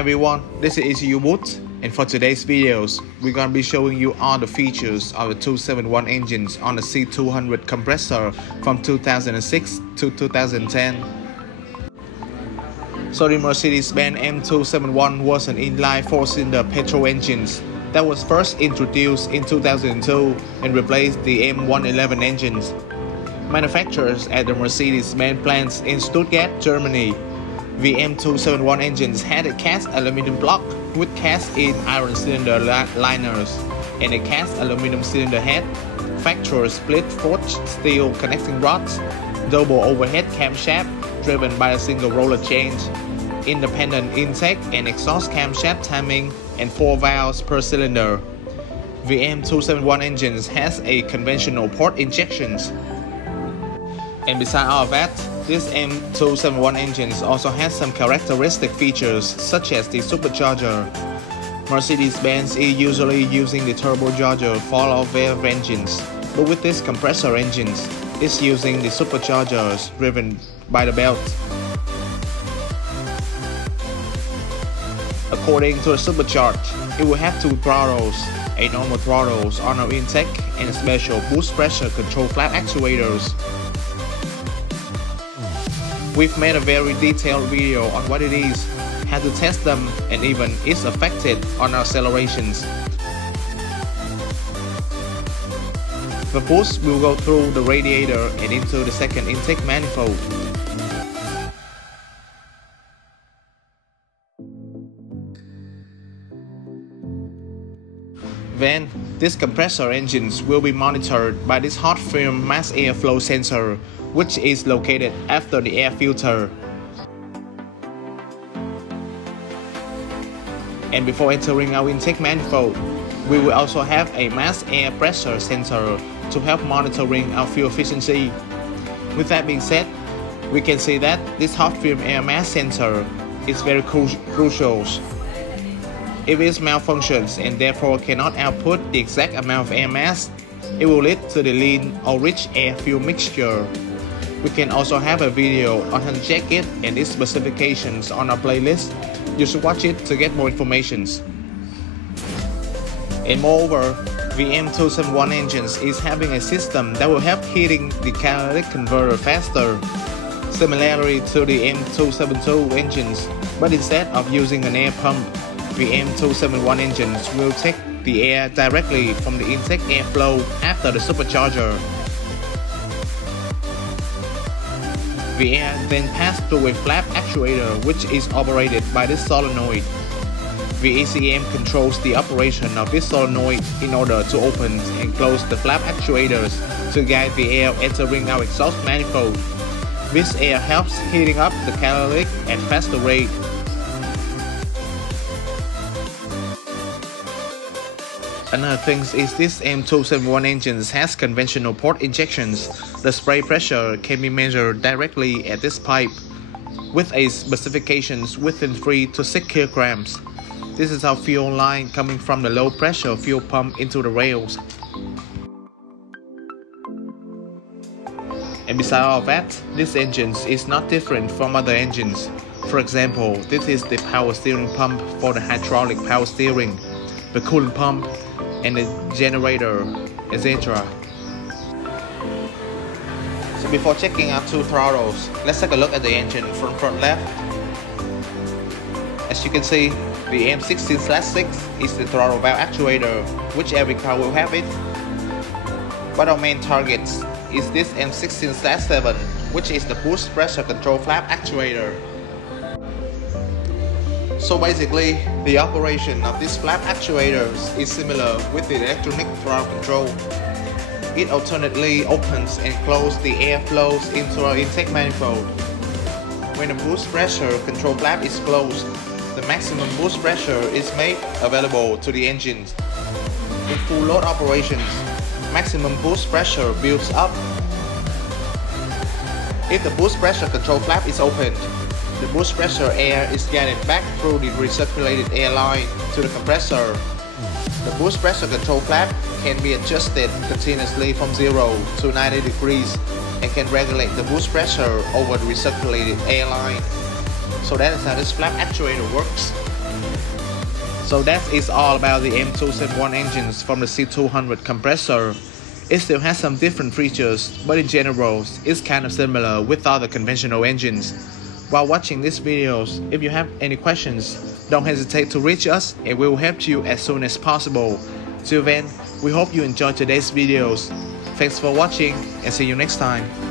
Hi everyone, this is Ecuboot, and for today's videos, we're gonna be showing you all the features of the 271 engines on the C200 compressor from 2006 to 2010. So the Mercedes-Benz M271 was an inline 4-cylinder petrol engine that was first introduced in 2002 and replaced the M111 engines. Manufactured at the Mercedes-Benz plants in Stuttgart, Germany. The M271 engines had a cast aluminum block with cast-in iron cylinder liners and a cast aluminum cylinder head, factory split forged steel connecting rods, double overhead camshaft driven by a single roller change, independent intake and exhaust camshaft timing, and 4 valves per cylinder. The M271 engines has a conventional port injections. And beside all of that, this M271 engine also has some characteristic features such as the supercharger. Mercedes-Benz is usually using the turbocharger for all of their engines, but with this compressor engines, it's using the superchargers driven by the belt. According to the supercharger, it will have 2 throttles, a normal throttle on our intake and a special boost pressure control flap actuators. We've made a very detailed video on what it is, how to test them, and even its affected on our accelerations. The boost will go through the radiator and into the second intake manifold. Then, these compressor engines will be monitored by this hot film mass airflow sensor, which is located after the air filter. And before entering our intake manifold, we will also have a mass air pressure sensor to help monitoring our fuel efficiency. With that being said, we can see that this hot film air mass sensor is very crucial. If it malfunctions and therefore cannot output the exact amount of air mass, it will lead to the lean or rich air fuel mixture. We can also have a video on how to check it and its specifications on our playlist. You should watch it to get more information. And moreover, the M271 engines is having a system that will help heating the catalytic converter faster, similarly to the M272 engines, but instead of using an air pump, the M271 engines will take the air directly from the intake airflow after the supercharger. The air then passes through a flap actuator which is operated by this solenoid. The ECM controls the operation of this solenoid in order to open and close the flap actuators to guide the air entering our exhaust manifold. This air helps heating up the catalytic at faster rate. Another thing is this M271 engine has conventional port injections. The spray pressure can be measured directly at this pipe with a specifications within 3 to 6 kilograms. This is our fuel line coming from the low pressure fuel pump into the rails. And beside all of that, this engine is not different from other engines. For example, this is the power steering pump for the hydraulic power steering, the coolant pump, and the generator, etc. So before checking out 2 throttles, let's take a look at the engine from front left. As you can see, the M16/6 is the throttle valve actuator, which every car will have it. But our main target is this M16/7, which is the boost pressure control flap actuator. So basically, the operation of these flap actuators is similar with the electronic throttle control. It alternately opens and closes the air flows into our intake manifold. When the boost pressure control flap is closed, the maximum boost pressure is made available to the engine. In full load operations, maximum boost pressure builds up. If the boost pressure control flap is opened, the boost pressure air is guided back through the recirculated air line to the compressor. The boost pressure control flap can be adjusted continuously from 0 to 90 degrees and can regulate the boost pressure over the recirculated air line. So that is how this flap actuator works. So that is all about the M271 engines from the C200 compressor. It still has some different features, but in general, it's kind of similar with other conventional engines. While watching these videos, if you have any questions, don't hesitate to reach us and we will help you as soon as possible. Till then, we hope you enjoyed today's videos. Thanks for watching and see you next time.